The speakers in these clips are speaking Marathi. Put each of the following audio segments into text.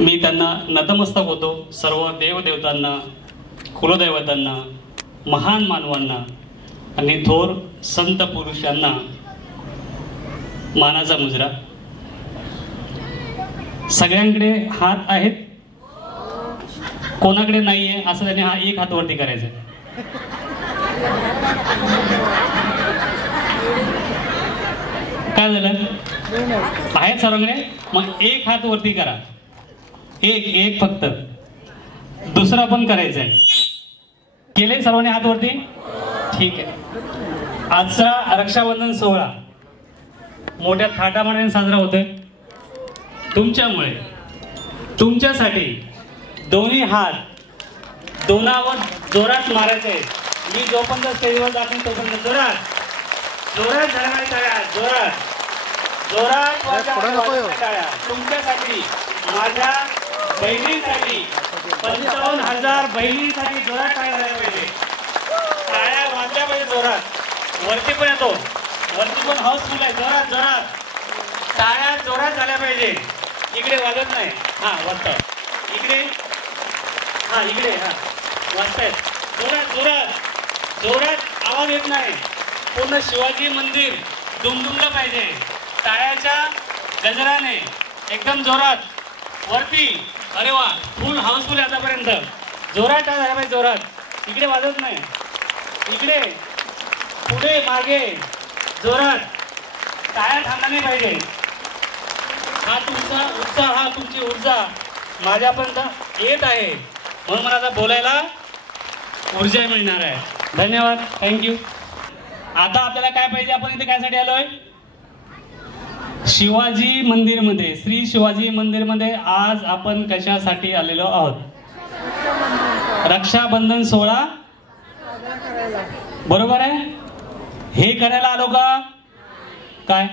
मी त्यांना नतमस्तक होतो. सर्व देवदेवतांना, कुलदैवतांना, महान मानवांना आणि थोर संत पुरुषांना मानाचा मुजरा. सगळ्यांकडे हात आहेत, कोणाकडे नाहीये असं त्याने हा एक हात वरती करायचा. काय झालं? आहेत सर्वांकडे? मग एक हात वरती करा. एक फक्त. दुसरा पण करायचा आहे. केले सर्वांनी हात वरती? ठीक आहे. आजचा रक्षाबंधन सोहळा मोठ्या थाटामाटाने साजरा होतोय तुमच्यामुळे. तुमच्यासाठी दोन्ही हात दोनावर जोरात मारायचे. मी जोपर्यंत स्टेजवर दाखवेन तोपर्यंत जोरात जोरात झाल्या टाळ्या. जोरात टाळ्या तुमच्यासाठी, माझ्या बहिणींसाठी, 55,000 बहिणींसाठी जोरात टाळ्या झाल्या पाहिजे. टाळ्या वाजल्या पाहिजे जोरात. वरती पण येतो, वरती पण हाऊसफुल आहे. जोरात टाळ्या जोरात झाल्या पाहिजे. इकडे वाजत नाही. हा वाजत इकडे. हा इकडे. हा वाजतायत. जोरात आवाज येत नाही. पूर्ण शिवाजी मंदिर दुमदुमलं पाहिजे टाळ्याच्या गजराने. एकदम जोरात वरती. अरे वा, फुल हाऊसफुल आहे आतापर्यंत. जोरात टाळ्या झाल्या पाहिजे. जोरात. इकडे वाजत नाही. इकडे, पुढे, मागे. जोरात टाळ्या थांबला नाही पाहिजे. हा तुमचा उत्साह, हा तुमची ऊर्जा माझ्यापर्यंत येत आहे म्हणून मला आता बोलायला ऊर्जा मिळणार आहे. धन्यवाद. थँक्यू. आता आपल्याला काय पाहिजे? आपण इथे कायसाठी आलोय? शिवाजी मंदिरमध्ये, श्री शिवाजी मंदिरमध्ये आज आपण कशासाठी आलेलो आहोत? रक्षाबंधन सोहळा. बरोबर आहे? हे करायला आलो का? काय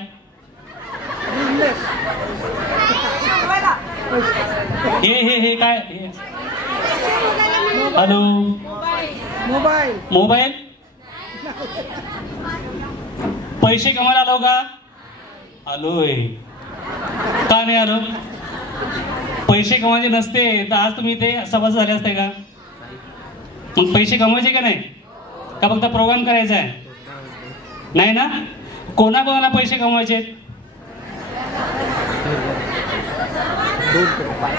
हे काय? हॅलो, मोबाईल पैसे कमायला आलो का? आलोय. का नाही आलो? पैसे कमायचे नसते तर आज तुम्ही इथे सभासद झाले असते का? मग पैसे कमवायचे का नाही? का फक्त प्रोग्राम करायचा आहे? नाही ना? कोणाकोणाला पैसे कमवायचे?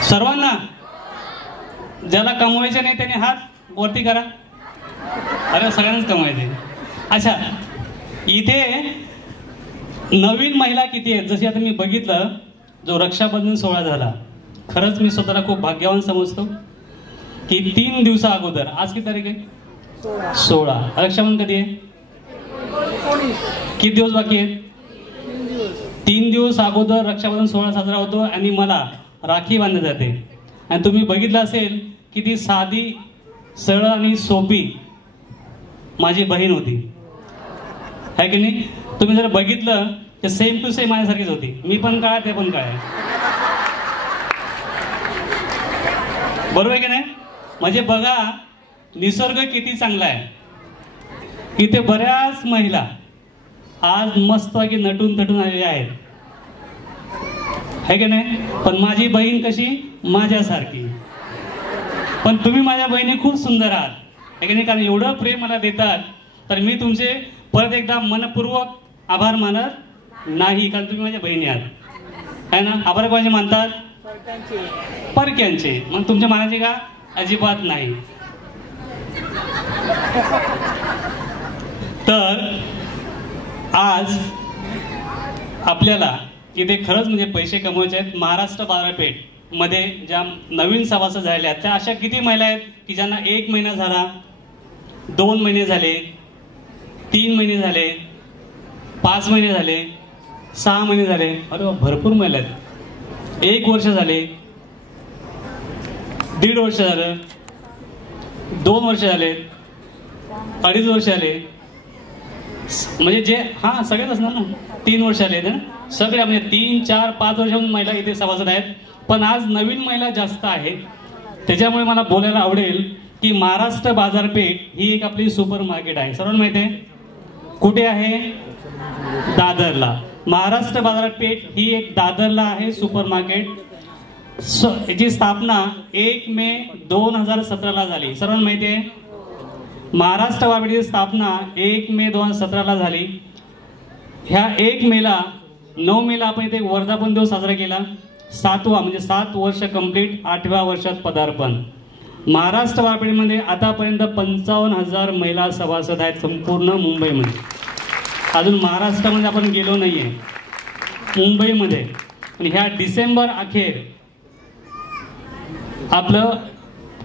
सर्वांना. ज्याला कमवायचे नाही त्याने हात वरती करा. अरे सगळ्यांनाच कमवायचे. अच्छा, इथे नवीन महिला किती आहेत? जशी आता मी बघितलं, जो रक्षाबंधन सोहळा झाला, खरंच मी स्वतःला खूप भाग्यवान समजतो की 3 दिवसा अगोदर, आज किती तारीख आहे? 16. रक्षाबंधन कधी आहे? किती दिवस बाकी आहेत? 3 दिवस अगोदर रक्षाबंधन सोहळा साजरा होतो आणि मला राखी बांधली जाते. आणि तुम्ही बघितलं असेल की ती साधी, सरळ आणि सोपी माझी बहीण होती, है की नाही? तुम्ही जर बघितलं तर सेम टू सेम माझ्यासारखीच होती. मी पण काय, ते पण काय. बरोबर आहे की नाही? म्हणजे बघा निसर्ग किती चांगला आहे. इथे बऱ्याच महिला आज मस्तपैकी नटून थटून आलेल्या आहेत, है की नाही? पण माझी बहीण कशी? माझ्यासारखी. पण तुम्ही माझ्या बहिणी खूप सुंदर आहात, है की नाही? कारण एवढं प्रेम मला देतात तर मी तुमचे परत एकदा मनपूर्वक आभार मानत नाही, कारण तुम्ही माझ्या बहिणी आहात, है ना? आभार कोणाचे मानतात? परक्यांचे. मग तुमच्या मानाचे का? अजिबात नाही. तर आज आपल्याला इथे खरंच म्हणजे पैसे कमवायचे आहेत. महाराष्ट्र बाजारपेठ मध्ये ज्या नवीन सभासद झालेल्या आहेत त्या अशा किती महिला आहेत की ज्यांना 1 महिना झाला, 2 महिने झाले, 3 महिने झाले, 5 महिने झाले, 6 महिने झाले. अरे भरपूर महिला आहेत. 1 वर्ष झाले, 1.5 वर्ष झालं, 2 वर्ष झाले, 2.5 वर्ष झाले. म्हणजे जे हा सगळेच असणार ना. 3 वर्ष आले ना सगळे, म्हणजे 3, 4, 5 वर्षांपासून महिला इथे सभासद आहेत. पण आज नवीन महिला जास्त आहेत. त्याच्यामुळे मला बोलायला आवडेल की महाराष्ट्र बाजारपेठ ही एक आपली सुपर मार्केट आहे. सर्वांना माहिती आहे कुठे आहे? दादरला. महाराष्ट्र बाजारपेठ ही एक दादरला आहे सुपर मार्केट. याची स्थापना 1 मे 2017 झाली. सर्वांना माहिती आहे महाराष्ट्र बालपेठेची स्थापना 1 मे 2017 झाली. ह्या 1 मेला 9 मेला आपण इथे वर्धापन दिवस साजरा केला. 7वा म्हणजे 7 वर्ष कंप्लीट, 8व्या वर्षात पदार्पण. महाराष्ट्र बालपेठेमध्ये आतापर्यंत 55,000 महिला सभासद आहेत संपूर्ण मुंबईमध्ये. अजून महाराष्ट्रामध्ये आपण गेलो नाहीये, मुंबईमध्ये. आणि ह्या डिसेंबर अखेर आपलं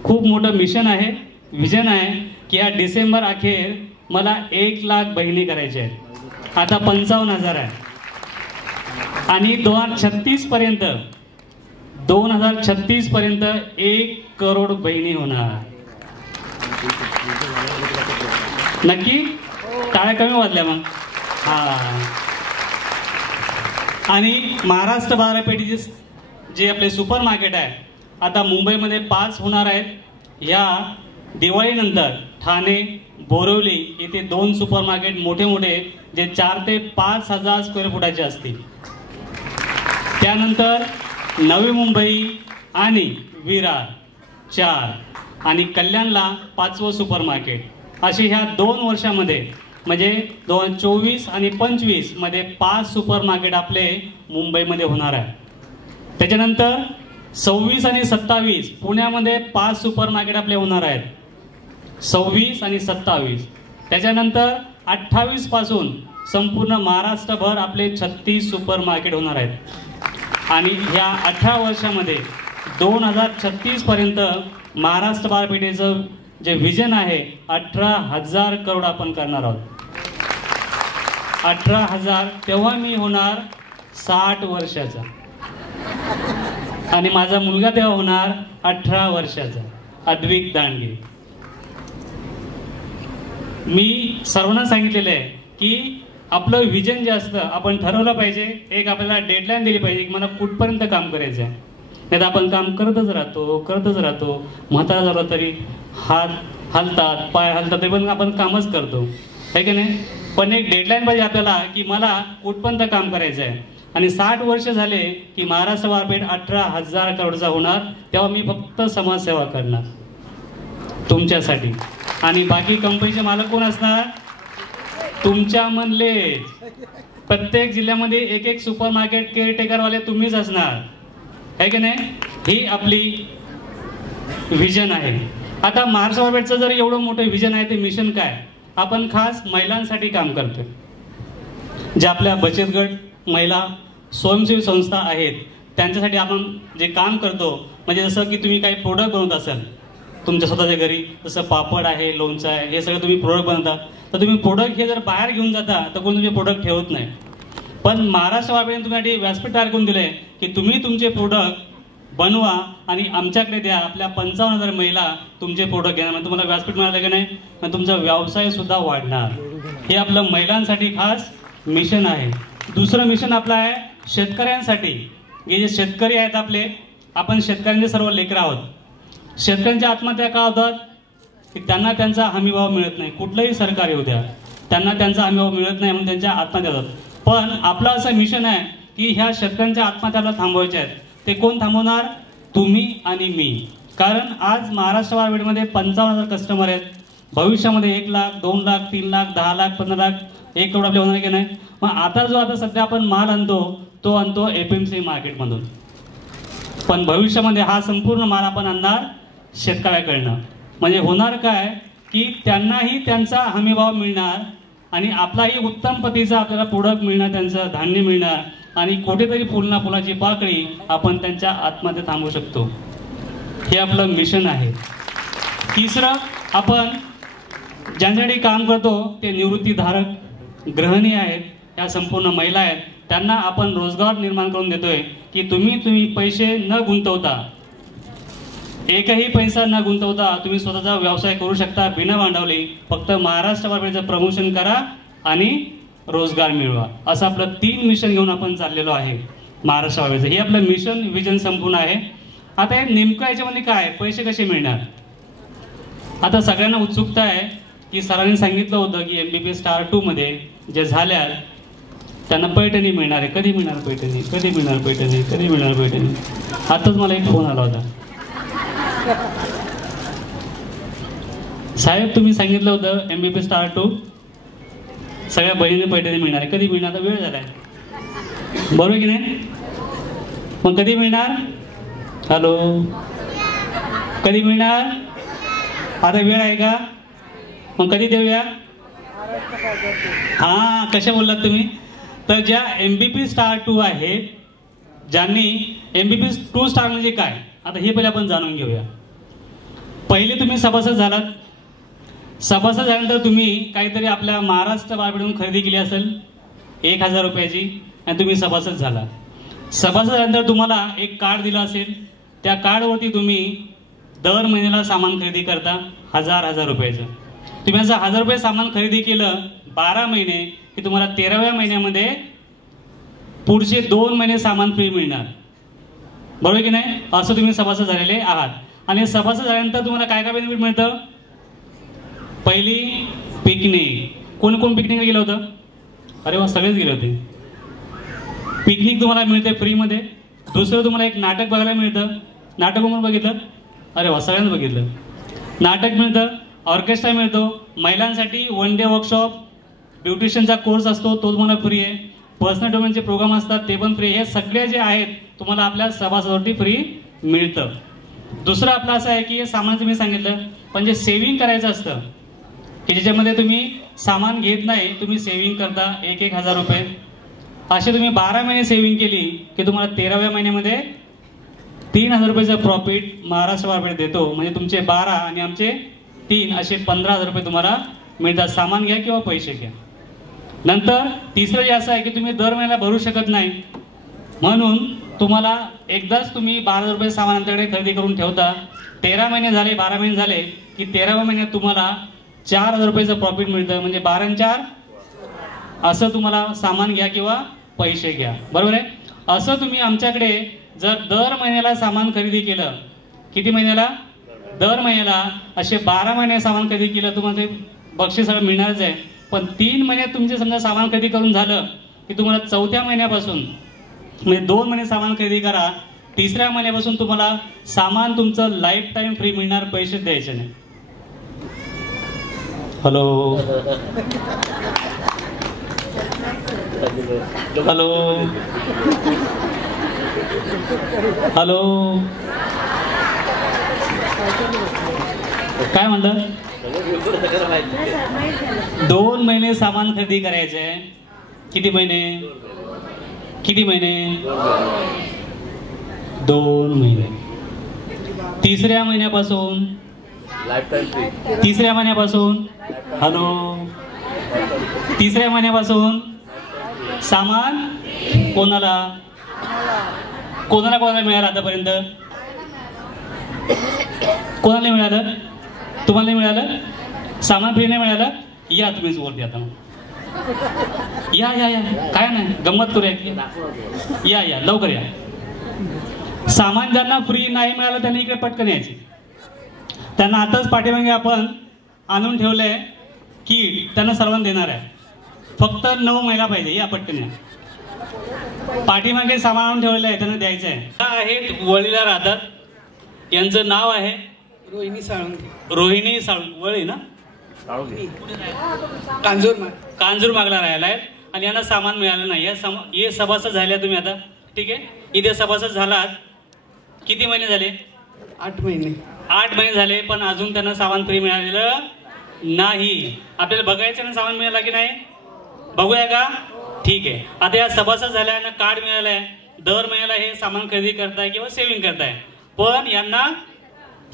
खूप मोठं मिशन आहे, विजन आहे की या डिसेंबर अखेर मला 1 लाख बहिणी करायच्या आहेत. आता 55,000 आहे आणि 2036 पर्यंत 1 करोड बहिणी होणार. नक्की टाळ्या कमी वाजल्या मग. आणि महाराष्ट्र बाजारपेठेचे जे आपले सुपर मार्केट आहे आता मुंबईमध्ये 5 होणार आहेत. या दिवाळीनंतर ठाणे, बोरिवली इथे 2 सुपर मार्केट मोठे मोठे जे 4 ते 5 हजार स्क्वेअर फुटाचे असतील. त्यानंतर नवी मुंबई आणि विरार 4 आणि कल्याणला 5वं सुपर मार्केट. अशी ह्या 2 वर्षामध्ये म्हणजे 2024 आणि 25 मध्ये 5 सुपर मार्केट आपले मुंबईमध्ये होणार आहे. त्याच्यानंतर 26 आणि 27 पुण्यामध्ये 5 सुपर मार्केट आपले होणार आहेत. 26 आणि 27. त्याच्यानंतर 28 पासून संपूर्ण महाराष्ट्रभर आपले 36 सुपर मार्केट होणार आहेत. आणि ह्या 18 वर्षामध्ये 2036 पर्यंत महाराष्ट्र बाजारपेठेचं जे विजन आहे 18,000 करोड आपण करणार आहोत. 18,000. तेव्हा मी होणार 60 वर्षाचा आणि माझा मुलगा तेव्हा होणार 18 वर्षाचा, अद्विक दांडगे. मी सर्वांना सांगितलेलं आहे की आपलं विजन जे असतं आपण ठरवलं पाहिजे. एक आपल्याला डेडलाईन दिली पाहिजे की मला कुठपर्यंत काम करायचं आहे. नाही तर आपण काम करतच राहतो. म्हातारा झालं तरी हात हलतात, पाय हलतात, तरी पण आपण कामच करतो, आहे की नाही. पण एक डेडलाईन पाहिजे आपल्याला की मला कुठपर्यंत काम करायचं आहे. आणि 60 वर्ष झाले की महाराष्ट्र बाजारपेठ 18,000 करोडचा होणार. तेव्हा मी फक्त समाजसेवा करणार तुमच्यासाठी. आणि बाकी कंपनीचे मालक कोण असणार? तुमच्या म्हणले. प्रत्येक जिल्ह्यामध्ये 1 सुपर मार्केट केअरटेकरवाले तुम्हीच असणार, आहे की नाही. ही आपली विजन आहे. आता महाराष्ट्र बाजारपेठचं जर एवढं मोठं विजन आहे ते मिशन काय? आपण खास महिलांसाठी काम करतोय. ज्या आपल्या बचत गट, महिला स्वयंसेवी संस्था आहेत त्यांच्यासाठी आपण जे काम करतो. म्हणजे जसं की तुम्ही काही प्रोडक्ट बनवत असाल तुमच्या स्वतःच्या घरी, जसं पापड आहे, लोणचं आहे, हे सगळं तुम्ही प्रोडक्ट बनवता. तर तुम्ही प्रोडक्ट हे जर बाहेर घेऊन जाता तर कोण तुमचे प्रोडक्ट ठेवत नाही. पण महाराष्ट्र बाजारपेठेने तुम्हाला व्यासपीठ तयार करून दिले की तुम्ही तुमचे प्रोडक्ट बनवा आणि आमच्याकडे द्या. आपल्या 55,000 महिला तुमचे प्रोडक्ट घेणार, म्हणजे तुम्हाला व्यासपीठ मिळालं की नाही, आणि तुमचा व्यवसाय सुद्धा वाढणार. हे आपलं महिलांसाठी खास मिशन आहे. दुसरं मिशन आपलं आहे शेतकऱ्यांसाठी. हे जे शेतकरी आहेत आपले, आपण शेतकऱ्यांचे सर्व लेकरं आहोत. शेतकऱ्यांच्या आत्महत्या का होतात? की त्यांना त्यांचा हमीभाव मिळत नाही. कुठलंही सरकार येऊ द्या, त्यांना त्यांचा हमीभाव मिळत नाही म्हणून त्यांच्या आत्महत्या होतात. पण आपलं असं मिशन आहे की ह्या शेतकऱ्यांच्या आत्महत्याला थांबवायच्या आहेत. ते कोण थांबवणार? तुम्ही आणि मी. कारण आज महाराष्ट्र बाजारपेठेमध्ये 55,000 कस्टमर आहेत. भविष्यामध्ये 1 लाख, 2 लाख, 3 लाख, 10 लाख, 15 लाख, 1 करोड आपले होणार की नाही. मग आता सध्या आपण माल आणतो तो आणतो FMC मार्केटमधून. पण भविष्यामध्ये हा संपूर्ण माल आपण आणणार शेतकऱ्याकडनं. म्हणजे होणार काय की त्यांनाही त्यांचा हमीभाव मिळणार आणि आपलाही उत्तम पतीचा आपल्याला प्रोडक्ट मिळणार, त्यांचं धान्य मिळणार आणि कुठेतरी फुलना फुलाची पाकळी आपण त्यांच्या आत्महत्या थांबवू शकतो. हे आपलं मिशन आहे. तिसरं, आपण ज्यांच्यासाठी काम करतो ते निवृत्तीधारक, गृहिणी आहेत, या संपूर्ण महिला आहेत. त्यांना आपण रोजगार निर्माण करून देतोय की तुम्ही पैसे न गुंतवता, एकही पैसा न गुंतवता तुम्ही स्वतःचा व्यवसाय करू शकता बिना भांडवली. फक्त महाराष्ट्र बाजारपेठेचं प्रमोशन करा आणि रोजगार मिळवा. असं आपलं 3 मिशन घेऊन आपण चाललेलो आहे महाराष्ट्र बाजारपेठेचं. हे आपलं मिशन विजन संपूर्ण आहे. आता हे नेमकं याच्यामध्ये काय, पैसे कसे मिळणार? आता सगळ्यांना उत्सुकता आहे की सरांनी सांगितलं होतं की MBBS स्टार 2 मध्ये जे झाल्या त्यांना पैठणी मिळणार आहे. कधी मिळणार पैठणी, कधी मिळणार पैठणी, कधी मिळणार पैठणी. आताच मला एक फोन आला होता, साहेब तुम्ही सांगितलं होतं MBP स्टार 2 सगळ्या बहिणीने पैठणी मिळणार आहे, कधी मिळणार? वेळ झालाय, बरोबर की नाही? मग कधी मिळणार? हॅलो, कधी मिळणार? आता वेळ आहे का? मग कधी देऊया? हा, कशा बोललात तुम्ही? तर ज्या MBP स्टार 2 आहे, ज्यांनी MBP 2 स्टार म्हणजे काय, आता हे पहिले आपण जाणून घेऊया. पहिले तुम्ही सभासद झालात. सभासद झाल्यानंतर तुम्ही काहीतरी आपल्या महाराष्ट्र बाजारातून खरेदी केली असेल 1000 रुपयाची आणि तुम्ही सभासद झाला. सभासद झाल्यानंतर तुम्हाला एक कार्ड दिलं असेल. त्या कार्डवरती तुम्ही दर महिन्याला सामान खरेदी करता 1000 रुपयाचं. तुम्ही असं 1000 रुपये सामान खरेदी केलं 12 महिने की तुम्हाला 13व्या महिन्यामध्ये पुढचे 2 महिने सामान फ्री मिळणार, बरोबर की नाही? असं तुम्ही सभासद झालेले आहात. आणि सभासद झाल्यानंतर तुम्हाला काय काय बेनिफिट मिळतं? पहिली पिकनिक. कोण कोण पिकनिकला गेलं होतं? अरे वा, सगळेच गेले होते. पिकनिक तुम्हाला मिळते फ्रीमध्ये. दुसरं तुम्हाला एक नाटक बघायला मिळतं. नाटक कोण बघितलं? अरे वा, सगळ्यांनी बघितलं. नाटक मिळतं, ऑर्केस्ट्रा मिळतो, महिलांसाठी 1 डे वर्कशॉप, ब्युटिशियनचा कोर्स असतो तो तुम्हाला फ्री आहे, पर्सनल डेव्हलपमेंटचे प्रोग्राम असतात ते पण फ्री. हे सगळे जे आहेत तुम्हाला आपल्या सभासदावरती फ्री मिळतं. दुसरं आपलं असं आहे की हे सामान तुम्ही सांगितलं, पण जे सेव्हिंग करायचं असतं की ज्याच्यामध्ये तुम्ही सामान घेत नाही, तुम्ही सेव्हिंग करता 1,000 रुपये. असे तुम्ही 12 महिने सेव्हिंग केली की तुम्हाला 13व्या महिन्यामध्ये 3000 रुपयाचं प्रॉफिट महाराष्ट्र बाजारात देतो. म्हणजे तुमचे 12 आणि आमचे 3 असे 15,000 रुपये तुम्हाला मिळतात. सामान घ्या किंवा पैसे घ्या. नंतर तिसरं जे असं आहे की तुम्ही दर महिन्याला भरू शकत नाही, म्हणून तुम्हाला एकदाच तुम्ही 12,000 रुपये सामान आमच्याकडे खरेदी करून ठेवता. 13 महिने झाले, 12 महिने झाले की 13व्या महिन्यात तुम्हाला 4,000 रुपयाचं प्रॉफिट मिळतं. म्हणजे 12 आणि 4 असं तुम्हाला सामान घ्या किंवा पैसे घ्या, बरोबर आहे? असं तुम्ही आमच्याकडे जर दर महिन्याला सामान खरेदी केलं, किती महिन्याला? दर महिन्याला असे 12 महिने सामान खरेदी केलं तुम्हाला ते बक्षीस मिळणारच आहे. पण 3 महिन्यात तुमचे समजा सामान खरेदी करून झालं की तुम्हाला 4थ्या महिन्यापासून, म्हणजे 2 महिने सामान खरेदी करा, 3ऱ्या महिन्यापासून तुम्हाला सामान तुमचं लाईफ टाईम फ्री मिळणार, पैसे द्यायचे नाही. हॅलो हॅलो हॅलो, काय म्हणलं? 2 महिने सामान खरेदी करायचे. किती महिने? किती महिने? 2 महिने. 3ऱ्या महिन्यापासून, 3ऱ्या महिन्यापासून, हॅलो, 3ऱ्या महिन्यापासून सामान कोणाला कोणाला कोणाला मिळालं? आतापर्यंत कोणाला मिळालं? तुम्हाला नाही मिळालं? सामान फ्री नाही मिळालं? या तुम्हीच बोलते आता. या या या, काय नाही, गंमत करूया. या या, लवकर या. सामान ज्यांना फ्री नाही मिळालं त्यांनी इकडे पटकन यायचे. त्यांना आताच पाठीमागे आपण आणून ठेवलंय की त्यांना सर्वांना देणार आहे. फक्त 9 महिला पाहिजे. या पटकन या. पाठीमागे सामान आणून ठेवलेलं आहे, त्यांना द्यायचं आहे. आहेत वळीला राहतात. यांचं नाव आहे रोहिणी साळुंखे. रोहिणी साळुंखे. वळी ना, कांजूर मागला राहिला आहेत आणि यांना सामान मिळालं नाही. हे सभासद झाले तुम्ही आता, ठीक आहे? इथे सभासद झालात. किती महिने झाले? 8 महिने. 8 महिने झाले, पण अजून त्यांना सामान फ्री मिळालेलं नाही. आपल्याला बघायचं ना सामान मिळालं की नाही? बघूया का? ठीक आहे. आता या सभासद झाल्यानं कार्ड मिळालंय. दर महिन्याला हे सामान खरेदी करताय किंवा सेव्हिंग करताय, पण यांना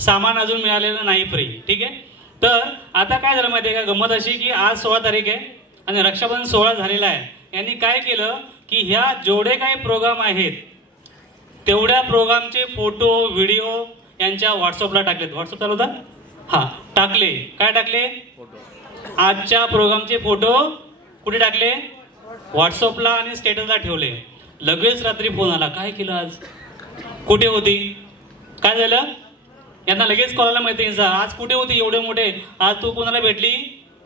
सामान अजून मिळालेलं नाही फ्री, ठीक आहे? तर आता काय झालं माहिती आहे का? गंमत अशी की आज 16 तारीख आहे आणि रक्षाबंधन 16 झालेला आहे. यांनी काय केलं की ह्या जेवढे काही प्रोग्राम आहेत तेवढ्या प्रोग्रामचे फोटो व्हिडिओ यांच्या व्हॉट्सअपला टाकलेत. व्हॉट्सअप चालवता? हा, टाकले. काय टाकले? आजच्या प्रोग्रामचे फोटो कुठे टाकले? व्हॉट्सअपला आणि स्टेटसला ठेवले. लगेच रात्री फोन आला, काय केलं आज? कुठे होती? काय झालं? यांना लगेच कळायला माहिती, आज कुठे होती? एवढे मोठे, आज तू कोणाला भेटली?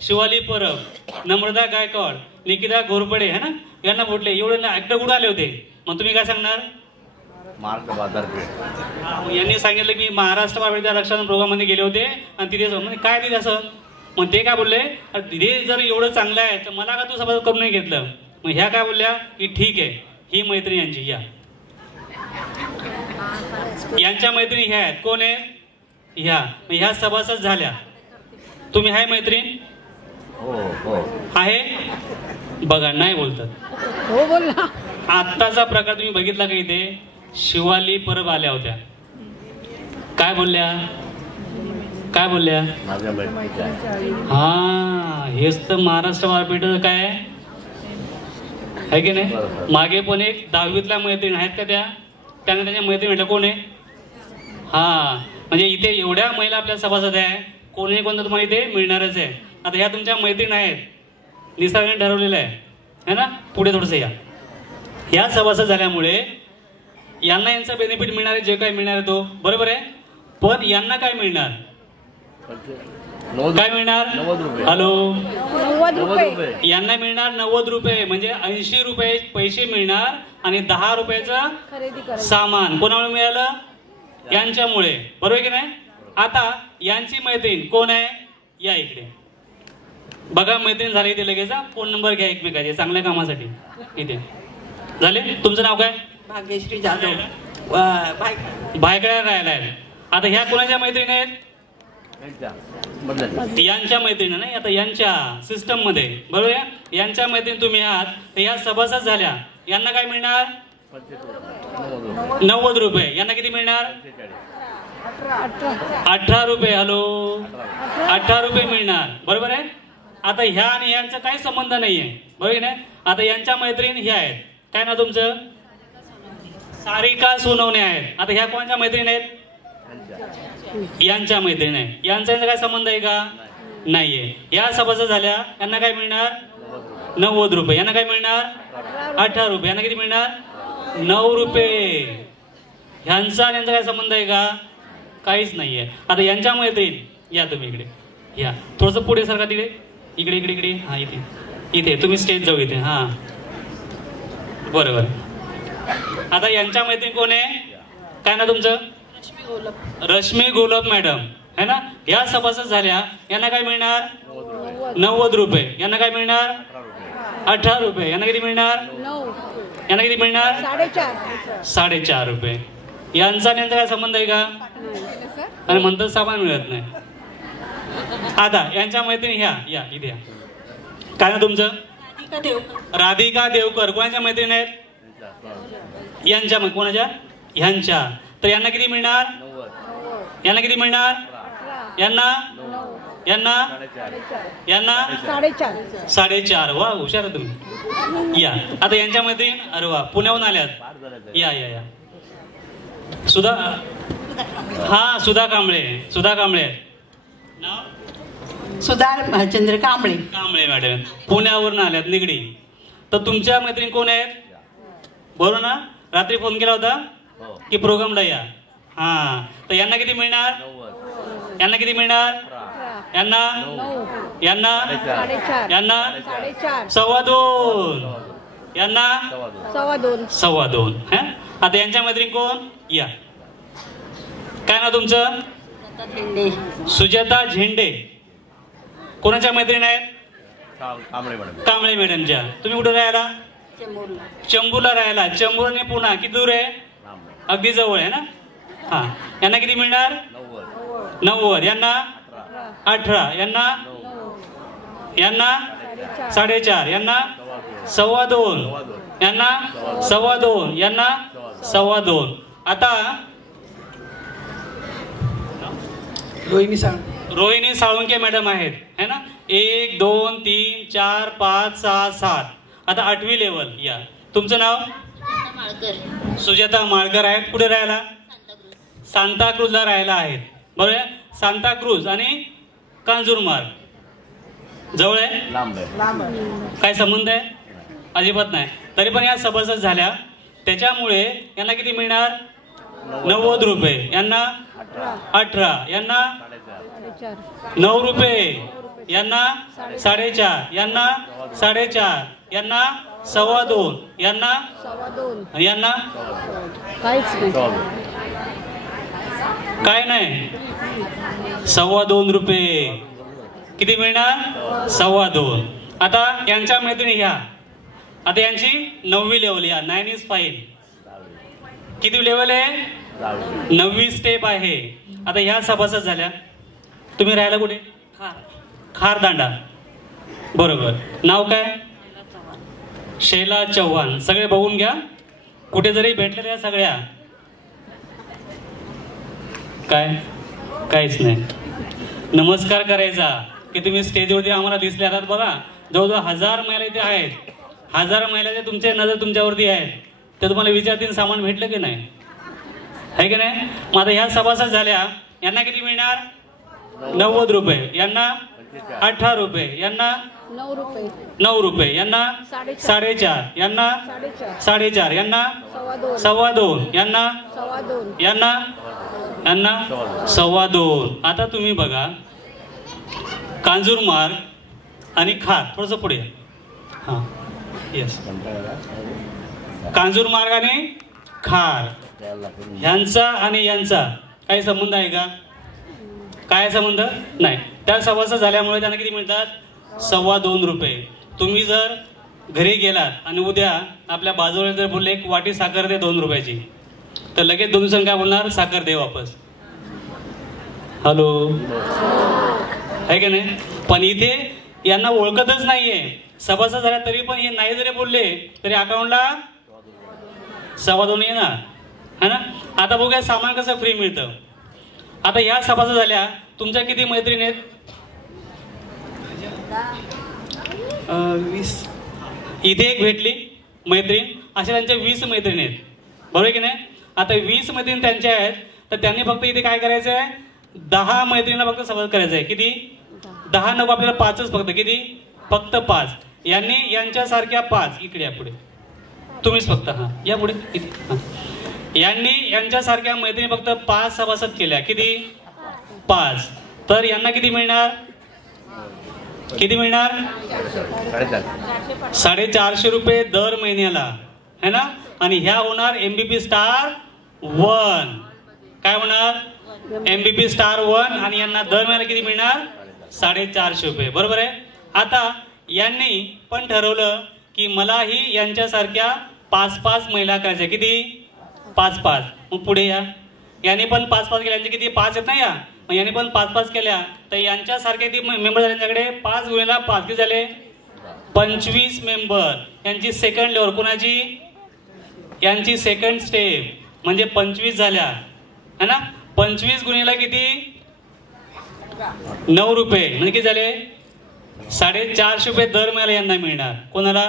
शिवाली परब, नम्रता गायकवाड, निकिता घोरपडे है ना, यांना फुटले. एवढे ऍक्टर कुठे आले होते? मग तुम्ही काय सांगणार? महाराष्ट्र बाजारपेठ. यांनी सांगितलं की महाराष्ट्र बाजारपेठ रक्षाबंधन प्रोग्राम मध्ये गेले होते आणि तिथे म्हणजे काय तिथे असं. मग ते काय बोलले, तिथे जर एवढं चांगलं आहे तर मला का तू सभासद करून नाही घेतलं? मग ह्या काय बोलल्या की ठीक आहे, ही मैत्रीण यांची. यांच्या मैत्रिणी ह्या आहेत. कोण आहे? ह्या सभासद झाल्या. तुम्ही आहे मैत्रीण? हो आहे. बघा नाही बोलतात. हो बोल ना. आत्ताचा प्रकार तुम्ही बघितला का? इथे शिवाली परब आल्या होत्या. काय बोलल्या? काय बोलल्या? माझ्या मैत्रिणीच्या. हा, हेच तर महाराष्ट्र बाजारपेठ काय आहे की नाही. मागे पण एक 10वीतल्या मैत्रीण आहेत का त्यांना त्याच्या मैत्रीण म्हटलं कोण आहे? हा, म्हणजे इथे एवढ्या महिला आपल्या सभासद आहे, कोणी कोणतं तुम्हाला इथे मिळणारच आहे. आता ह्या तुमच्या मैत्रीण आहेत, निसर्गाने ठरवलेलं आहे ना. पुढे थोडंसं ह्या सभासद झाल्यामुळे यांना यांचा बेनिफिट मिळणार आहे, जे काय मिळणार आहे तो बरोबर आहे. पण यांना काय मिळणार? काय मिळणार? हॅलो, 90 रुपये. यांना मिळणार 90 रुपये, म्हणजे 80 रुपये पैसे मिळणार आणि 10 रुपयाचं सामान कोणामुळे मिळालं? यांच्यामुळे, बरोबर की नाही. आता यांची मैत्रीण कोण आहे? या इकडे बघा, मैत्रीण झाली इथे लगेच. फोन नंबर घ्या एकमेकाचे चांगल्या कामासाठी. इथे झाले. तुमचं नाव काय? भाग्यश्री जाधव. बायकडे राहायला आहे. आता ह्या कोणाच्या मैत्रीण आहेत? यांच्या मैत्रिणी नाही. आता यांच्या सिस्टम मध्ये बरोबर आहे. यांच्या मैत्रिणी तुम्ही आहात, तर ह्या सभासद झाल्या. यांना काय मिळणार? 90 रुपये. यांना किती मिळणार? 18 रुपये. हॅलो, 18 रुपये मिळणार, बरोबर आहे. आता ह्या आणि यांचा काही संबंध नाहीये, बरोबर नाही. आता यांच्या मैत्रीण ह्या आहेत. काय ना तुमचं? सारिका सोनवणे आहेत. आता ह्या कोणाच्या मैत्रीण आहेत? यांच्या मैत्रीण आहे. यांचा काय संबंध आहे का? नाहीये. या सभासद झाल्या. यांना काय मिळणार? 90 रुपये. यांना काय मिळणार? 18 रुपये. यांना किती मिळणार? 9 रुपये. ह्यांचा आणि यांचा काय संबंध आहे का? काहीच नाहीये. आता यांच्या मैत्रीण या, तुम्ही इकडे या, थोडस पुढे सारखा, तिकडे इकडे इकडे इकडे. हा, इथे इथे तुम्ही स्टेज जाऊ इथे. हा, बरोबर. आता यांच्या मैत्रीण कोण आहे? काय ना तुमचं? रश्मी गोलप मॅडम है ना. या सभासद झाल्या. यांना काय मिळणार? 90 रुपये. यांना काय मिळणार? 18 रुपये. यांना किती मिळणार? यांना किती मिळणार? 4.5 रुपये. यांचा आणि यांचा काय संबंध आहे का? आणि म्हणतात सामान मिळत नाही. आता यांच्या मैत्रिणी ह्या या इथे या. काय ना तुमचं? राधिका देवकर. कोणाच्या मैत्रीण आहेत? यांच्या. मग कोणाच्या? ह्यांच्या. तर यांना किती मिळणार? यांना किती मिळणार? यांना यांना यांना 4.5. वा, हुशार तुम्ही. या आता यांच्या मैत्रीण. अरे वा, पुण्याहून आल्यात. या या या. सुधा. हा, सुधा कांबळे. सुधा कांबळे. नाव? सुधा भालचंद्र कांबळे. कांबळे मॅडम पुण्यावरून आल्यात, निगडी. तर तुमच्या मैत्रीण कोण आहेत? बरोबर ना. रात्री फोन केला होता की प्रोग्रामला या. हा, तर यांना किती मिळणार? यांना किती मिळणार? यांना यांना यांना 2.25. यांना 2.25. हा, आता यांच्या मैत्रीण कोण? या. काय ना तुमचं? सुजाता झेंडे. कोणाच्या मैत्रीण आहेत? कांबळे मॅडमच्या. तुम्ही कुठे राहायला? चंबूरला राहायला. चंबूर आणि पुणा किती दूर आहे? अगदी जवळ आहे ना. हा, यांना किती मिळणार? 90. यांना 18. यांना यांना 4.5. यांना 2.25. यांना 2.25. यांना 2.25. आता रोहिणी साळुंके मॅडम आहेत है ना. 1 2 3 4 5 6 7. आता 8वी लेवल. या. तुमचं नाव? सुजाता माळकर आहेत. कुठे राहायला? सांताक्रूजला राहायला आहेत, बरोबर. सांताक्रूज आणि कांजूरमार्ग जवळ आहे? काय संबंध आहे? अजिबात नाही. तरी पण या सभासद झाल्या. त्याच्यामुळे यांना किती मिळणार? 90 रुपये. यांना 18. यांना 9 रुपये. यांना 4.5, यांना 4.5, यांना 2.25, यांना 2.25, यांना काहीच नाही. काय नाही 2.25 रुपये. किती मिळणार? 2.25. आता यांच्या मैत्रिणी घ्या. आता यांची 9वी लेवल या. 9 इज फाईन. किती लेवल आहे? 9वी स्टेप आहे. आता ह्या सभासद झाल्या. तुम्ही राहायला कुठे? खारदांडा. बरोबर. नाव काय? शैला चव्हाण. सगळे बघून घ्या. कुठे जरी भेटलेल्या सगळ्या. काय? काहीच नाही. नमस्कार करायचा की तुम्ही स्टेजवरती आम्हाला दिसले आहात. बघा जवळजवळ 1000 महिला इथे आहेत. 1000 महिलाचे तुमचे नजर तुमच्यावरती आहेत. ते तुम्हाला विचारतील सामान भेटलं की नाही, आहे की नाही? मग आता ह्या सभासद झाल्या. यांना किती मिळणार? 90 रुपये. यांना 18 रुपये. यांना 9 रुपये. 9 रुपये. यांना 4.5. यांना 4.5. यांना 2.25. यांना 2.25. यांना 2.25. आता तुम्ही बघा कांजूरमार्ग आणि खार. थोडस पुढे. हा येस. कांजूरमार्ग आणि खार ह्यांचा आणि यांचा काही संबंध आहे का? काय संबंध नाही. त्या सभासद झाल्यामुळे त्यांना किती मिळतात? 2.25 रुपये. तुम्ही जर घरी गेलात आणि उद्या आपल्या बाजूला जर बोलले एक वाटी साखर दे 2 रुपयाची, तर लगेच 2 दिवसांनी काय बोलणार? साखर दे वापस. हॅलो, आहे की नाही? पण इथे यांना ओळखतच नाहीये. सभासद झाल्या तरी पण हे नाही जरी बोलले तरी अकाउंटला 2.25 येणार, है ना? आता बघूया सामान कसं फ्री मिळतं. आता ह्या सभासद झाल्या. तुमच्या किती मैत्रिणी आहेत? 20. इथे एक भेटली मैत्रीण. अशा त्यांच्या 20 मैत्रिणी आहेत. बरोबर की नाही? आता 20 मैत्रिणी त्यांच्या आहेत. तर त्यांनी फक्त इथे काय करायचं आहे? 10 मैत्रिणीला फक्त सभासद करायचं आहे. किती? 10 नको आपल्याला 5च फक्त. किती? फक्त 5. यांनी यांच्यासारख्या 5. इकडे या पुढे तुम्हीच फक्त. हा या पुढे. यांनी यांच्यासारख्या मैत्रिणी फक्त 5 सभासद केल्या. किती? 5. तर यांना किती मिळणार? किती मिळणार? 450 रुपये दर महिन्याला, है ना? आणि ह्या होणार MBP स्टार 1. काय होणार? MBP star 1. आणि यांना दर महिन्याला किती मिळणार? 450 रुपये. बरोबर आहे. आता यांनी पण ठरवलं की मलाही यांच्यासारख्या 5-5 महिला करायच्या. किती? 5-5. मग पुढे या. यांनी पण 5-5 केल्या. यांचे किती? 5 आहेत ना या. मग यांनी पण 5-5 केल्या. तर यांच्यासारखे ती मेंबर झाले त्यांच्याकडे 5 गुणिले 5 किती झाले? 25 मेंबर. यांची सेकंड लेवल. कोणाची? यांची सेकंड स्टेप म्हणजे 25 झाल्या, है ना? 25 गुणिले किती? 9 रुपये म्हणजे किती झाले? 450 रुपये दर महिन्याला यांना मिळणार. कोणाला?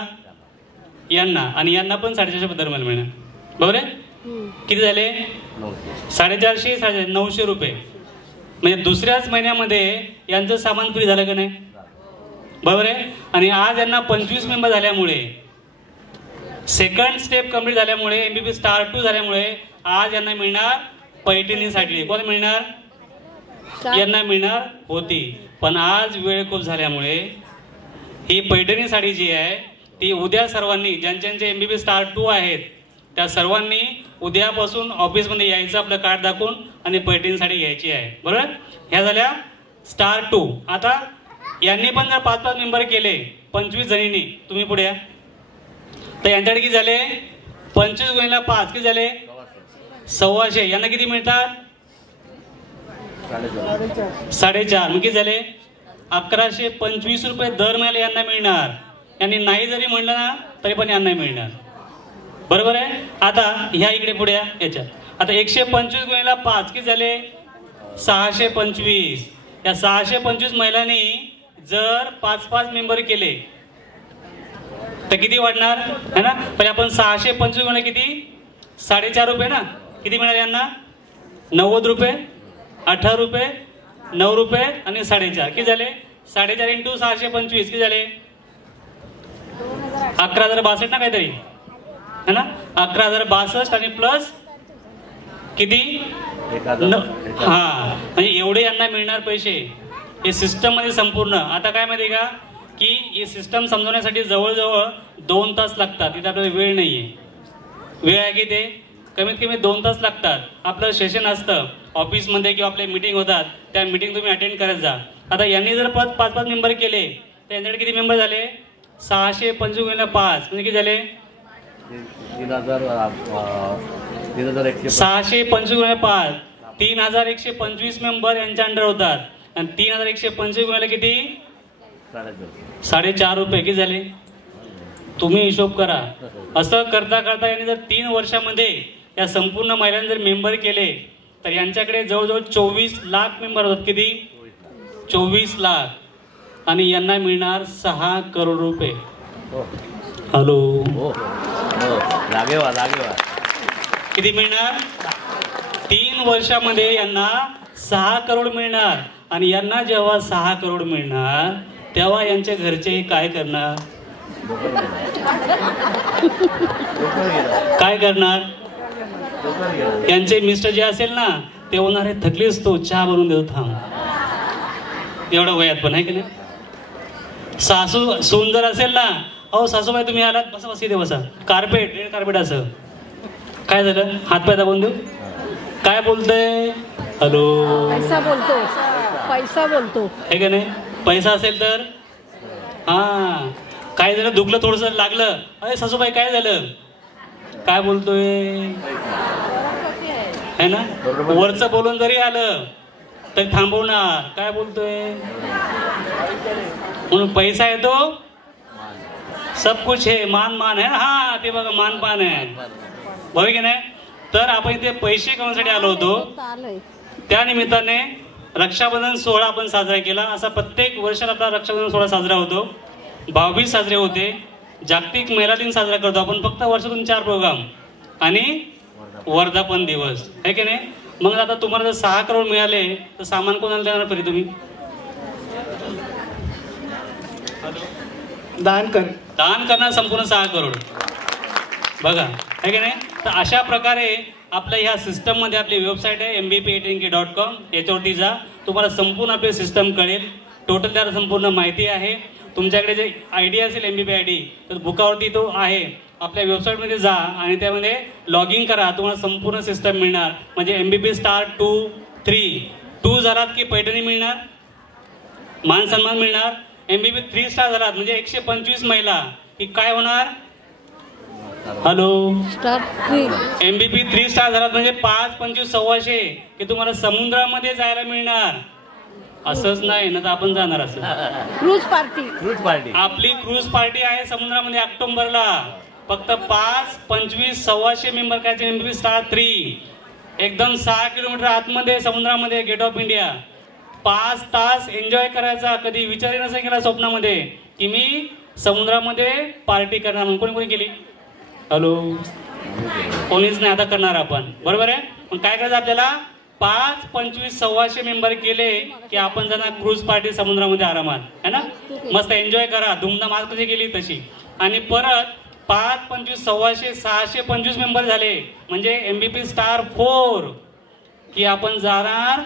यांना. आणि यांना पण 450 रुपये दर महिन्याला मिळणार. बरोबर आहे? किती झाले? 450, 900 रुपये. म्हणजे दुसऱ्याच महिन्यामध्ये यांचं सामान फ्री झालं का नाही? बरोबर आहे. आणि आज यांना 25 मेंबर झाल्यामुळे, सेकंड स्टेप कम्प्लीट झाल्यामुळे, MBP स्टार 2 झाल्यामुळे आज यांना मिळणार पैठणी साडी. कोण मिळणार? यांना मिळणार होती. पण आज वेळ खूप झाल्यामुळे ही पैठणी साडी जी आहे ती उद्या सर्वांनी ज्यांचे MBP स्टार 2 आहेत त्या सर्वांनी उद्यापासून ऑफिसमध्ये यायचं आपलं कार्ड दाखवून आणि पैठणी साडी घ्यायची आहे. बरोबर? ह्या झाल्या स्टार 2. आता यांनी पण जर 5-5 मेंबर केले 25 जणींनी, तुम्ही पुढे या. तर यांच्याकडे किती झाले? 25 गुणिले 5 किती झाले? 1,600. यांना किती मिळतात? 4.5. मग किती झाले? 1125 रुपये दर महिन्याला यांना मिळणार. यांनी नाही जरी म्हणलं ना तरी पण यांना मिळणार. बरोबर आहे. आता ह्या इकडे पुढे या. याच्यात आता 125 गुणिले 5 किती झाले? 625. या 625 महिलांनी जर 5-5 मेंबर केले तर किती वाढणार, है ना? पण आपण 625 गुणिले किती? 4.5 रुपये ना. किती मिळणार यांना? 90 रुपये, 18 रुपये, 9 रुपये आणि 4.5. किती झाले? 4.5 इंटू 625 किती झाले? 11,062 ना काहीतरी, है ना? 11,062 आणि प्लस किती? हा, म्हणजे एवढे यांना मिळणार पैसे. हे सिस्टममध्ये संपूर्ण. आता काय माहिती का की हे सिस्टम समजवण्यासाठी जवळजवळ 2 तास लागतात. इथे आपल्याला वेळ नाहीये. वेळ आहे की ते कमीत कमी 2 तास लागतात. आपलं सेशन असतं ऑफिसमध्ये किंवा आपले मीटिंग होतात, त्या मीटिंग तुम्ही अटेंड करत जा. आता यांनी जर 5-5 मेंबर केले तर यांच्याकडे किती मेंबर झाले? 625 × 5 म्हणजे किती झाले? 625 × 5 3125 मेंबर यांच्या अंडर होतात. आणि 3125 गुणिले किती? 4.5 रुपये किती झाले? तुम्ही हिशोब करा. असं करता करता यांनी जर 3 वर्षामध्ये या संपूर्ण महिलांनी जर मेंबर केले तर यांच्याकडे जवळजवळ 24 लाख मेंबर होतात. किती? 24 लाख. आणि यांना मिळणार 6 करोड रुपये. हॅलो, किती मिळणार? 3 वर्षामध्ये यांना 6 करोड मिळणार. आणि यांना जेव्हा 6 करोड मिळणार तेव्हा यांच्या घरचे काय करणार? काय करणार? यांचे मिस्टर जे असेल ना ते होणार आहे थकलीच तो चहा बनवून देतो थांब. एवढं वयात पण आहे की नाही? सासू सून जर असेल ना, अहो सासूबाई तुम्ही आलात, बसा बस इथे बसा. कार्पेट रेड कार्पेट असं. काय झालं? हातपाय दाबून देऊ. काय बोलतोय? हॅलो, पैसा बोलतो. पैसा बोलतो आहे का नाही? पैसा असेल तर हा. काय झालं? दुखलं थोडंसं लागलं, अरे सासूबाई काय झालं? काय बोलतोय? है ना? वरचं बोलून जरी आलं तरी थांबवणार. काय बोलतोय? म्हणून पैसा येतो, सब कुछ है, मान मान है ना. हा ते बघा मान पान आहे, बरोबर की नाही? तर आपण इथे पैसे कमवण्यासाठी आलो होतो. त्या निमित्ताने रक्षाबंधन सोहळा आपण साजरा केला. असा प्रत्येक वर्षाला आपला रक्षाबंधन सोहळा साजरा होतो. भाऊबीज साजरे होते. जागतिक महिला दिन साजरा करतो आपण. फक्त वर्षातून 4 प्रोग्राम आणि वर्धापन दिवस, आहे की नाही? मग आता तुम्हाला जर 6 करोड मिळाले तर सामान कोणाला देणार तरी तुम्ही? दान करणार संपूर्ण 6 करोड. बघा, आहे की नाही? तर अशा प्रकारे आपल्या ह्या सिस्टममध्ये आपली वेबसाईट आहे mbp18k.com. याच्यावरती जा, तुम्हाला संपूर्ण आपले सिस्टम कळेल. टोटल त्याला संपूर्ण माहिती आहे. तुमच्याकडे जे आयडी असेल MBP ID तर बुकावरती तो आहे. आपल्या वेबसाईटमध्ये जा आणि त्यामध्ये लॉग इन करा. तुम्हाला संपूर्ण सिस्टम मिळणार. म्हणजे MBP स्टार 2, 3 2 झालात की पैठणी मिळणार, मान सन्मान मिळणार. MBP 3 स्टार झालात म्हणजे 125 महिला की काय होणार? हॅलो, MBP 3 स्टार झालात म्हणजे 5, 25, 1,600 की तुम्हाला समुद्रामध्ये जायला मिळणार. असंच नाही ना तर आपण जाणार. असं क्रूज पार्टी आपली क्रूज पार्टी आहे समुद्रामध्ये ऑक्टोबरला. फक्त 5, 25, 1,600 मेंबर काय? MBP स्टार 3 एकदम 6 किलोमीटर आतमध्ये समुद्रामध्ये गेट ऑफ इंडिया. 5 तास एन्जॉय करायचा. कधी विचारही नसेल केला स्वप्नामध्ये की मी समुद्रामध्ये पार्टी करणार म्हणून. कोणी कोणी केली? हॅलो, कोणीच नाही. आता करणार आपण, बरोबर आहे? पण काय करायचं आपल्याला? 5, 25, 1,600 मेंबर केले की आपण जाणार क्रूज पार्टी समुद्रामध्ये आरामात, है ना? मस्त एन्जॉय करा. धुमधाम आज कशी केली तशी. आणि परत 5, 25, 1,600, 625 मेंबर झाले म्हणजे MBP स्टार 4 की आपण जाणार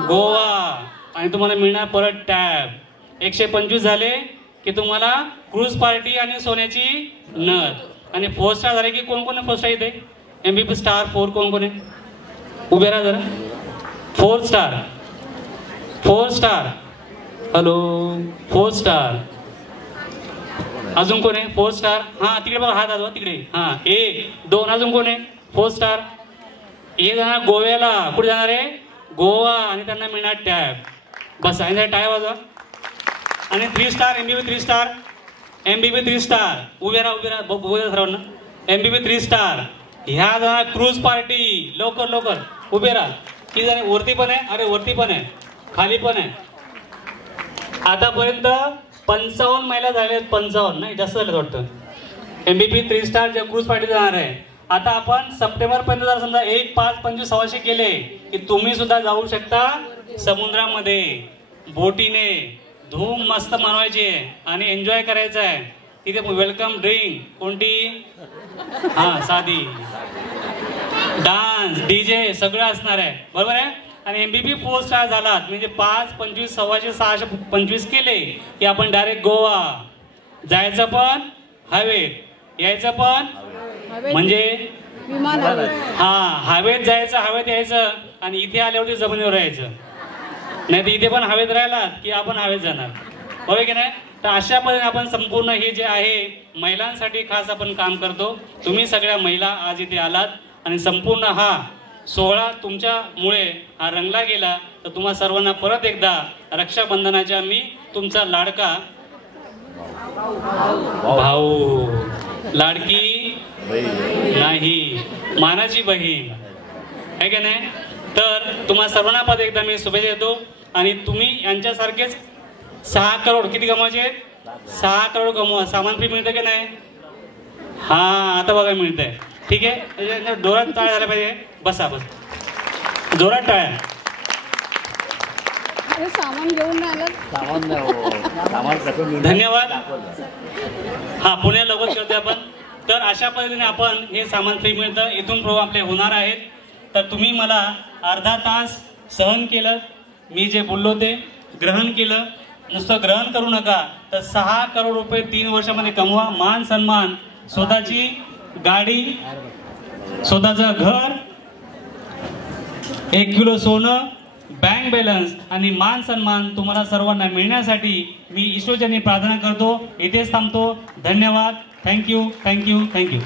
गोवा. आणि तुम्हाला मिळणार परत टॅब. 125 झाले की तुम्हाला क्रूज पार्टी आणि सोन्याची नथ. आणि 4 स्टार झाले की कोण कोण 4 स्टार येते? MBP स्टार 4 कोण कोण आहे? उभे राहा जरा. 4 स्टार. Hello, 4 star. अजून कोण आहे? 4 स्टार. हा तिकडे बघा, हात आजवा तिकडे. हा 1, 2. अजून कोण आहे? 4 स्टार. हे जाणार गोव्याला. कुठे जाणार आहे? गोवा. आणि त्यांना मिळणार टॅब. बस आहे टाय वाजवा. आणि 3 star MBP 3 star. MBP 3 star. उभे राहा सर्वांना. MBP 3 star. ह्या जाणार क्रूज पार्टी. लवकर उभे राहा. किती जण? वरती पण आहे. अरे वरती पण आहे, खाली पण आहे. आतापर्यंत 55 महिला झाल्या. 55 नाही, जास्त झाले वाटतं. MBP 3 स्टार ज्या क्रूज पार्टी जाणार आहे. आता आपण सप्टेंबर पर्यंत जर समजा 1, 5, 25, 1,600 केले की तुम्ही सुद्धा जाऊ शकता समुद्रामध्ये बोटीने. धूम मस्त मनवायची आहे आणि एन्जॉय करायचं आहे. तिथे वेलकम ड्रिंक कोणती? हा साधी. डान्स, DJ सगळं असणार आहे, बरोबर आहे? आणि MBB 4 स्टार झालात म्हणजे 5, 25, 125, 625 केले की आपण डायरेक्ट गोवा जायचं पण हवेत यायचं पण म्हणजे विमानावर हा हवेत जायचं हवेत यायचं आणि इथे आल्यावरती जमिनीवर राहायचं नाही तर इथे पण हवेत राहिलात की आपण हवेत जाणार होय की नाही. तर अशा पद्धतीने आपण संपूर्ण हे जे आहे महिलांसाठी खास आपण काम करतो. तुम्ही सगळ्या महिला आज इथे आलात आणि संपूर्ण हा सोहळा तुमच्यामुळे हा रंगला गेला. तर तुम्हा सर्वांना परत एकदा रक्षाबंधनाच्या मी तुमचा लाडका भाऊ लाडकी नाही मानाची बहीण आहे की नाही. तर तुम्हा सर्वांना परत एकदा मी शुभेच्छा देतो आणि तुम्ही यांच्यासारखेच 6 करोड किती कमवायचे आहेत 6 करोड कमवा. सामान फ्री मिळतं की नाही. हा आता बघा मिळतंय ठीक आहे. जोरात टाळ्या झाल्या पाहिजे. बसा बस जोरात टाळ्या. हे सामान घेऊन नाही आलं. धन्यवाद. हा पुण्याला लवकर करतोय आपण. तर अशा पद्धतीने आपण हे सामान फ्री मिळतं. इथून पुढे आपले होणार आहेत. तर तुम्ही मला अर्धा तास सहन केलं. मी जे बोललो ते ग्रहण केलं. नुसतं ग्रहण करू नका तर 6 करोड रुपये 3 वर्षामध्ये कमवा. मान सन्मान स्वतःची गाडी स्वतःचं घर 1 किलो सोनं बँक बॅलन्स आणि मान सन्मान तुम्हाला सर्वांना मिळण्यासाठी मी ईश्वरचरणी प्रार्थना करतो. इथेच थांबतो. धन्यवाद. Thank you thank you thank you.